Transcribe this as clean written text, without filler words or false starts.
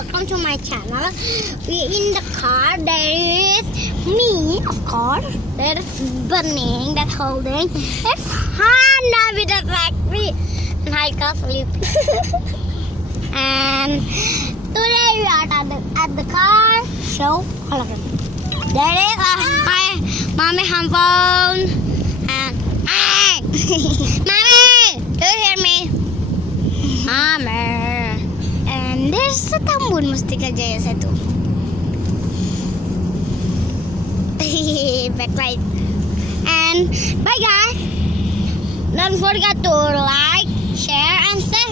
welcome to my channel. We in the car. There is me, of course. There is Burning that holding. It's Hannah with the factory and Haika sleeping. And today we are at the car show. There is my mommy handphone and mommy, do you hear me? Mommy. And there's a tambun Mustika Jaya satu. Backlight. And bye guys. Don't forget to like, share, and subscribe.